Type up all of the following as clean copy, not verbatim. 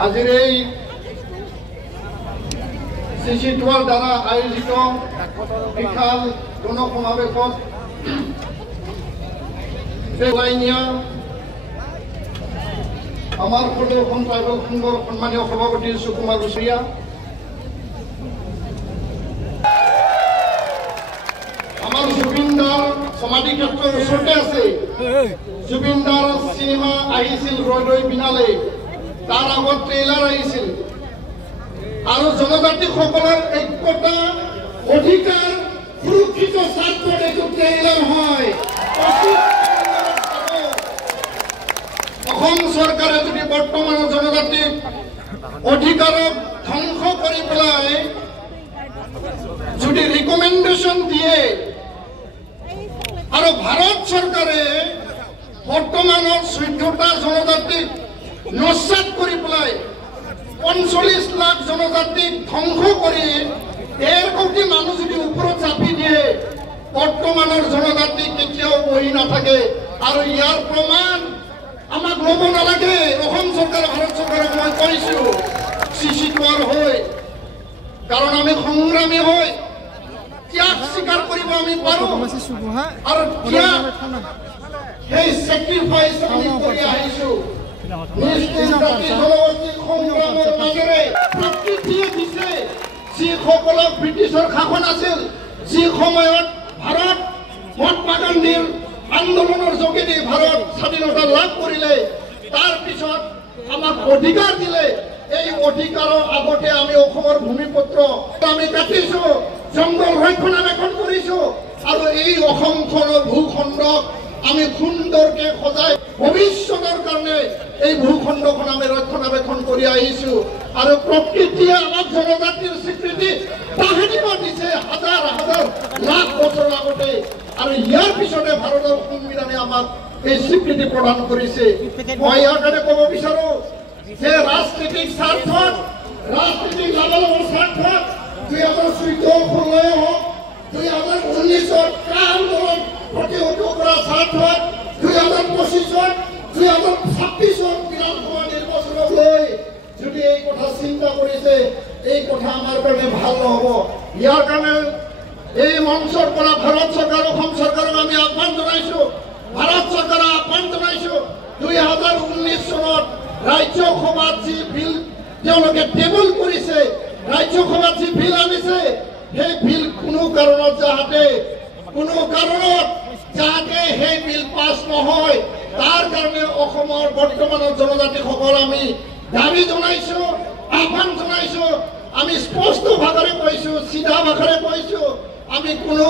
আজিৰ এই CC12 দ্বাৰা আয়োজিত বিশাল গণসমাৱেশত আমাৰ প্ৰদৰ্শন ট্ৰাইবেল সংঘৰ সন্মানীয় সভাপতি সুকুমাৰ গুচৰীয়া, আমাৰ জুবিনদাৰ সমাধি ক্ষেত্ৰৰ ওচৰতে আছে। জুবিনদাৰ চিনেমা আহিছিল ৰৈ বিনালে, তাৰ আগত ট্ৰেইলাৰ আহিছিল আৰু জনজাতিসকলৰ ঐক্যতা অধিকাৰ সুৰক্ষিত স্বাৰ্থত এইটো ট্ৰেইলাৰ হয়। অসম চৰকাৰে যদি বৰ্তমানৰ জনজাতিক অধিকাৰক ধ্বংস কৰি পেলাই যদি ৰিকমেণ্ডেশ্যন দিয়ে আৰু ভাৰত চৰকাৰে বৰ্তমানৰ 14টা জনজাতিক নস্যাৎ কৰি পেলাই 45 লাখ জনজাতিক ধ্বংস কৰি 1.5 কোটি মানুহ যদি ওপৰত চাপি দিয়ে, বৰ্তমানৰ জনজাতি কেতিয়াও বহি নাথাকে। আৰু ইয়াৰ প্ৰমাণ আমাক ল'ব নালাগে। অসম চৰকাৰ ভাৰত চৰকাৰক মই কৈছোঁ CC12 হয়, কাৰণ আমি সংগ্ৰামী হয়, ত্যাগ স্বীকাৰ কৰিব আমি পাৰোঁ আৰু ত্যাগ সেই চেক্ৰিফাইচ আমি কৰি আহিছোঁ। সংগ্ৰামৰ মাজেৰে প্ৰকৃতিয়ে দিছে যিসকলক ব্ৰিটিছৰ শাসন আছিল, যি সময়ত ভাৰত মহাত্মা গান্ধীৰ আন্দোলনৰ যোগেদি ভাৰত স্বাধীনতা লাভ কৰিলে, তাৰ পিছত আমাক অধিকাৰ দিলে। এই অধিকাৰৰ আগতে আমি অসমৰ ভূমিপুত্ৰ আমি কাটিছোঁ, জংগল ৰক্ষণাবেক্ষণ কৰিছোঁ আৰু এই অসমখনৰ ভূখণ্ডক আমি সুন্দৰকে সজাই ভৱিষ্যতৰ কাৰণে এই ভূখণ্ডখন আমি ৰক্ষণাবেক্ষণ কৰি আহিছোঁ। আৰু প্ৰকৃতিয়ে আমাক জনজাতিৰ স্বীকৃতি তাহানিব দিছে হাজাৰ হাজাৰ লাখ বছৰ আগতে, আৰু ইয়াৰ পিছতে ভাৰতৰ সংবিধানে আমাক এই স্বীকৃতি প্ৰদান কৰিছে। মই ইয়াৰ কাৰণে ক'ব বিচাৰোঁ যে ৰাজনীতিক স্বাৰ্থত, ৰাজনীতিক লাভালাভৰ স্বাৰ্থত 2014-16 হওক, 2019-ত আন্দোলন প্ৰতিহত কৰাৰ স্বাৰ্থত, 2025-ত, 2026-ত বিধানসভা নিৰ্বাচনক লৈ যদি এই কথা চিন্তা কৰিছে, এই কথা আমাৰ কাৰণে ভাল নহ'ব। ইয়াৰ কাৰণে এই মঞ্চৰ পৰা ভাৰত চৰকাৰ, অসম চৰকাৰক আমি আহ্বান জনাইছোঁ, ভাৰত চৰকাৰক আহ্বান জনাইছোঁ 2019 চনত ৰাজ্যসভাত যি বিল তেওঁলোকে টেবুল কৰিছে, ৰাজ্যসভাত যি বিল আনিছে, সেই বিল কোনো কাৰণত যাতে সেই বিল পাছ নহয়, তাৰ কাৰণে অসমৰ বৰ্তমানৰ জনজাতিসকল আমি দাবী জনাইছোঁ, আহ্বান জনাইছোঁ। আমি স্পষ্ট ভাষাৰে কৈছোঁ, চিধা ভাষাৰে কৈছোঁ, আমি কোনো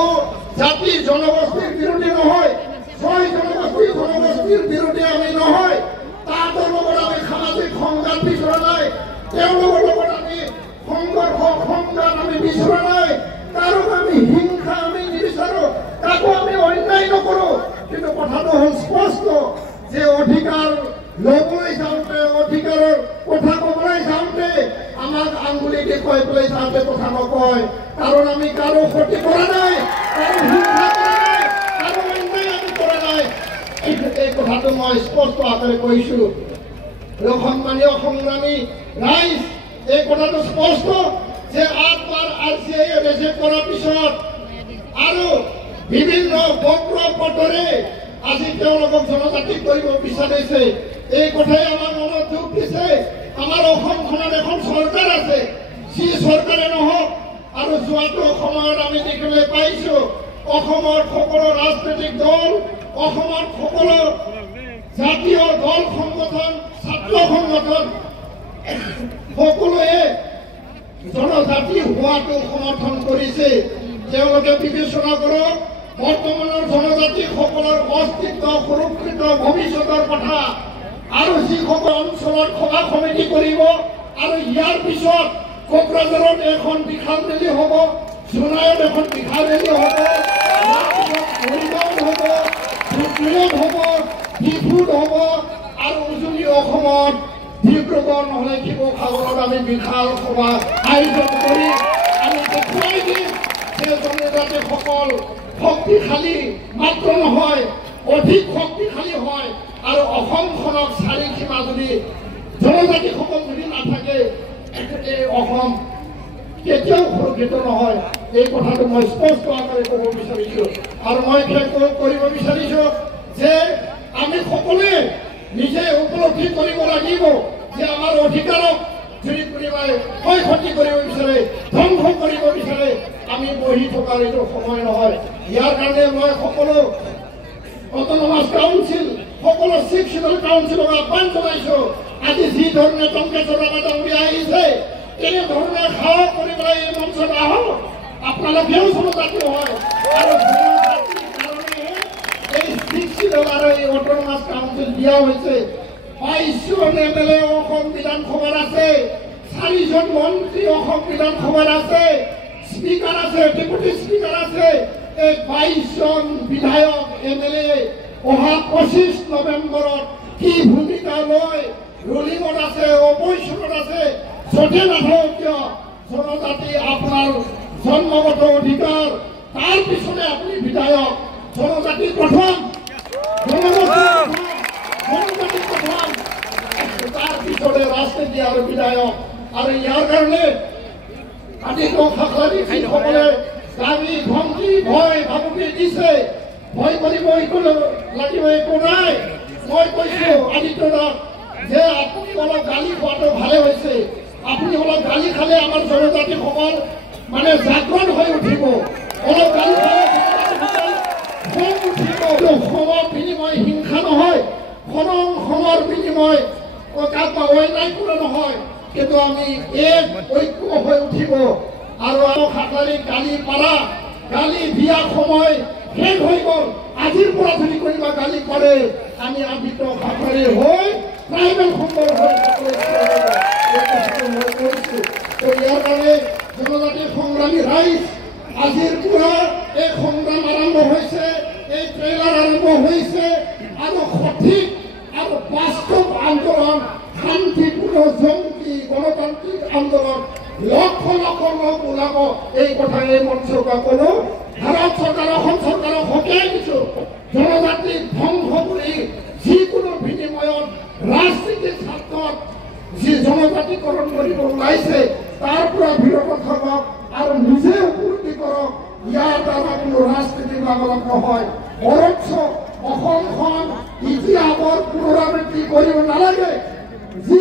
জাতি জনগোষ্ঠীৰ বিৰোধী নহয়, জনগোষ্ঠীৰ বিৰোধী আমি নহয়। তাহাঁতৰ লগত আমি সামাজিক সংঘাত বিচৰা নাই, তেওঁলোকৰ লগত আমি সংঘৰ্ষ সংঘাত আমি বিচৰা নাই, কাৰোক আমি হিংসা আমি নিবিচাৰোঁ, কাকো আমি অন্যায় নকৰোঁ। কিন্তু কথাটো হ'ল স্পষ্ট যে অধিকাৰ ল'বলৈ যাওঁতে, অধিকাৰৰ কথা ক'বলৈ যাওঁতে আমাক আঙুলি দেখুৱাই পেলাই যাওঁতে কথা নকয়, কাৰণ আমি কাৰো ক্ষতি কৰা নাই, কাৰো হিংসা কৰা নাই, কাৰো অন্যায় আমি কৰা নাই। এই কথাটো মই স্পষ্ট আকাৰে কৈছোঁ। সন্মানীয় সংগ্ৰামী ৰাইজ, এই কথাটো স্পষ্ট যে 8 বাৰ RCI ৰিজেক্ট কৰাৰ পিছত আৰু বিভিন্ন বক্ৰ পথৰে আজি তেওঁলোকক জনজাতি কৰিব বিচাৰিছে। এই কথাই আমাৰ মনত দুখ দিছে। আমাৰ অসমখনত এখন চৰকাৰ আছে, যি চৰকাৰে নহওক, আৰু যোৱাটো সময়ত আমি দেখিবলৈ পাইছোঁ অসমৰ সকলো ৰাজনৈতিক দল, অসমৰ সকলো জাতীয় দল সংগঠন, ছাত্ৰ সংগঠন সকলোৱে জনজাতি হোৱাটো সমৰ্থন কৰিছে। তেওঁলোকে বিবেচনা কৰক বৰ্তমানৰ জনজাতিসকলৰ অস্তিত্ব সুৰক্ষিত ভৱিষ্যতৰ কথা, আৰু যিসকল অঞ্চলত সভা সমিতি কৰিব, আৰু ইয়াৰ পিছত কোকৰাঝাৰত এখন বিশাল ৰেলী হ'ব, জোনাইত এখন বিশাল ৰেলী হ'ব, মৰিগাঁৱত হ'ব, ধুবুৰীত হ'ব, ডিফুত হ'ব, আৰু উজনি অসমত ডিব্ৰুগড় নহ'লে শিৱসাগৰত আমি বিশাল সভা আয়োজন কৰি আমি দেখুৱাই দিম যে জনজাতিসকল শক্তিশালী মাত্ৰ নহয়, অধিক শক্তিশালী হয়। আৰু অসমখনক চাৰি সীমা যদি জনজাতিসকল যদি নাথাকে এই অসম কেতিয়াও সুৰক্ষিত নহয়। এই কথাটো মই স্পষ্ট আকাৰে ক'ব বিচাৰিছোঁ। আৰু মই কৰিব বিচাৰিছোঁ যে আমি সকলোৱে নিজে উপলব্ধি কৰিব লাগিব যে আমাৰ অধিকাৰক যদি কোনোবাই ক্ষয় ক্ষতি কৰিব বিচাৰে, ধ্বংস কৰিব বিচাৰে, আমি বহি থকাৰ এইটো সময় নহয়। ইয়াৰ কাৰণে মই সকলো অট'নমাছ কাউন্সিল, সকলো চিফ চিভিল কাউন্সিলক আহ্বান জনাইছোঁ। আজি যি ধৰণে টংকেশ্বৰ ৰাভা ডাঙৰীয়া আহিছে, তেনেধৰণে সাহস কৰি পেলাই এই মঞ্চত আহক। আপোনালোকেও জনজাতীয় হয় আৰু জনজাতিৰ কাৰণে এই চিফ চিভিল আৰু এই অট'নমাছ কাউন্সিল দিয়া হৈছে। 22জন MLA অসম বিধানসভাত আছে, 4জন মন্ত্ৰী অসম বিধানসভাত আছে, স্পীকাৰ আছে, ডেপুটি স্পীকাৰ আছে। এই 22জন বিধায়ক MLA অহা 25 নৱেম্বৰত কি ভূমিকা লয়, ৰুলিঙত আছে, অপজিশ্যনত আছে, য'তে নাথাকক কিয় জনজাতি আপোনাৰ জন্মগত অধিকাৰ, তাৰ পিছতে আপুনি বিধায়ক। জনজাতি প্ৰথম, জনজাতি প্ৰথম, তাৰ পিছতে ৰাজনীতি আৰু বিধায়ক। আৰু ইয়াৰ কাৰণে আদিত্য খাখলাৰীসকলে দাবী, ধমকি, ভয় ভাবুকি দিছে। ভয় কৰিব লাগিব একো নাই। মই কৈছোঁ আদিত্য দাক যে আপুনি অলপ গালি খোৱাটো ভালে হৈছে। আপুনি অলপ গালি খালে আমাৰ জনজাতি সমাজ মানে জাগ্ৰত হৈ উঠিব। অলপ গালি খালে খং উঠিব। সমৰ বিনিময় হিংসা নহয়, সমৰ বিনিময় কাকবা অন্যায় কৰা নহয়, কিন্তু আমি এক ঐক্য হৈ উঠিব। আৰু খাখলাৰীক গালি পাৰা, গালি দিয়া সময় শেষ হৈ গ'ল। আজিৰ পৰা যদি কোনোবা গালি পাৰে, আমি আদিত্য খাখলাৰীৰ হৈ ট্ৰাইবেল সংঘৰ হৈ কৰিছোঁ। ইয়াৰ কাৰণে জনজাতি সংগ্ৰামী ৰাইজ আজিৰ পৰা এই সংগ্ৰাম আৰম্ভ হৈছে, এই ট্ৰেইলাৰ আৰম্ভ হৈছে। আৰু সঠিক আৰু বাস্তৱ আন্দোলন, শান্তিপূৰ্ণ জংকী গণতান্ত্ৰিক আন্দোলন লক্ষ লক্ষ লোক ওলাব। এই কথা এই মঞ্চক ক'লো। ভাৰত চৰকাৰ, অসম চৰকাৰক সকীয়াই দিছোঁ। জনজাতি ধ্বংস কৰি যিকোনো বিনিময়ত ৰাজনীতিৰ স্বাৰ্থত যি জনজাতিকৰণ কৰিব ওলাইছে, তাৰ পৰা বিৰত থাকক আৰু নিজে উপলব্ধি কৰক ইয়াৰ দ্বাৰা কোনো ৰাজনীতি লাভৱান নহয়। বৰঞ্চ অসমখন ইতিহাসৰ পুনৰাবৃত্তি কৰিব নালাগে। যি